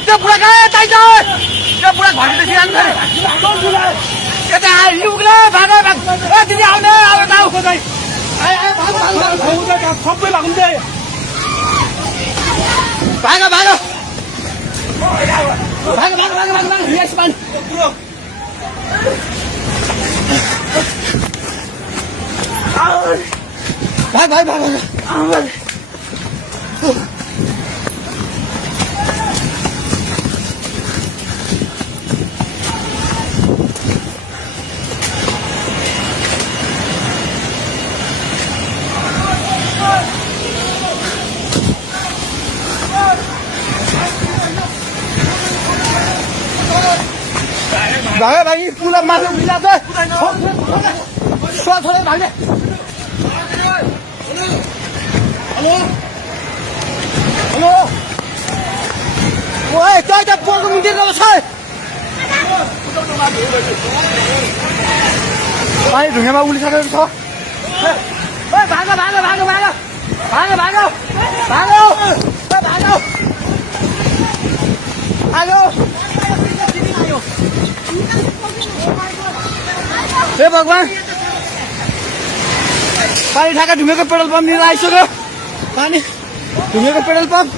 त्यो बुढा कहाँ यतै छ त्यो बुढा घरदेखि आउँछ यता आइलुग्ला भागा भाग दिदी आउने अब गाउँ खोजाइ सबै भाग हुन्छ भागा भागा भागा भागा भागा भागा यस मान भाग भाग भाग भाग भागे भागी पुला माथि मिला दे छोड छोड भागे हेलो हेलो ओए त्यो त पोको मिन्टिर गयो छ पानी ढुङ्गामा उलिसकेको छ ओए भागो भागो भागो भागो भागो भागो भागो ओए भागो आयो हे भगवान पानी ठाका ढुङ्गेको पेट्रोल पम्प लिएर आइसक्यो पानी ढुङ्गेको पेट्रोल पम्प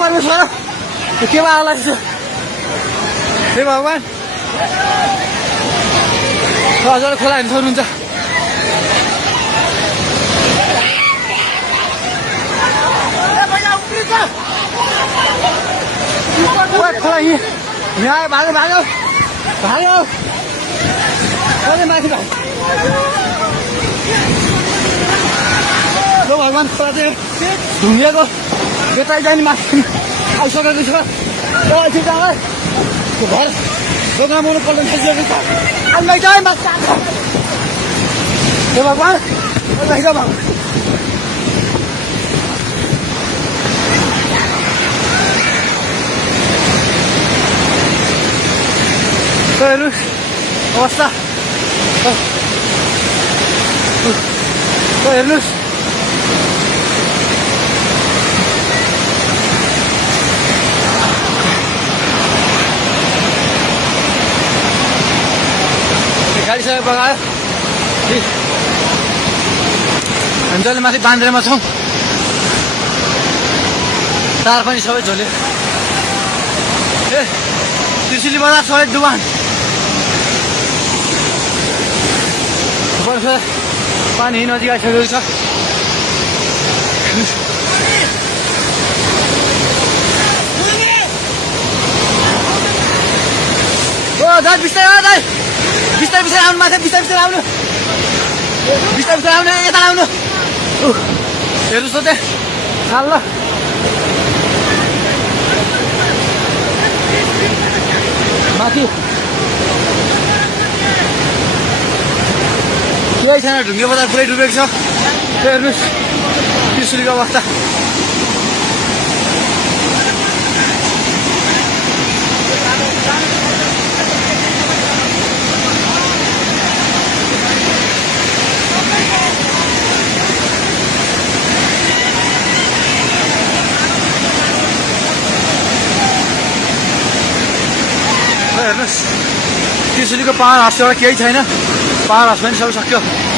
परमेश्वर के आला हे भगवान हजुर खोला हेर्नु सक्नुहुन्छ खोला यहाँ भागो भागो भागो माथि भगवान खोला चाहिँ ढुङ्गिएको बेताइ जाने माथि आइसकेको छ त्यो घर दोकान बनाउनु पर्ने थालिसकेको छ आइमाइ चाहिँ माथि हे भगवान भगवान हेर्नु अवस्था हेर्नुहोस् गाडीसँग बगायो हामी जहिले माथि बान्द्रेमा छौँ तार पनि सबै झोल्यो ए त्रिशुली बजार सबै डुबान पानी नजिक आइसकेको छ ओ दाइ बिस्तारै दाइ बिस्तारै बिस्तारै आउनु माथि बिस्तारै बिस्तारै आउनु बिस्तारै बिस्तारै आउनु यता आउनु हेर्नुहोस् त त्यहाँ ल माथि केही छैन ढुङ्गे बजार पुरै डुबेको छ हेर्नुहोस् त्रिशुलीको अवस्था हेर्नुहोस् त्रिशुलीको पावर हाउसबाट केही छैन पावर हाउस पनि सबै सक्यो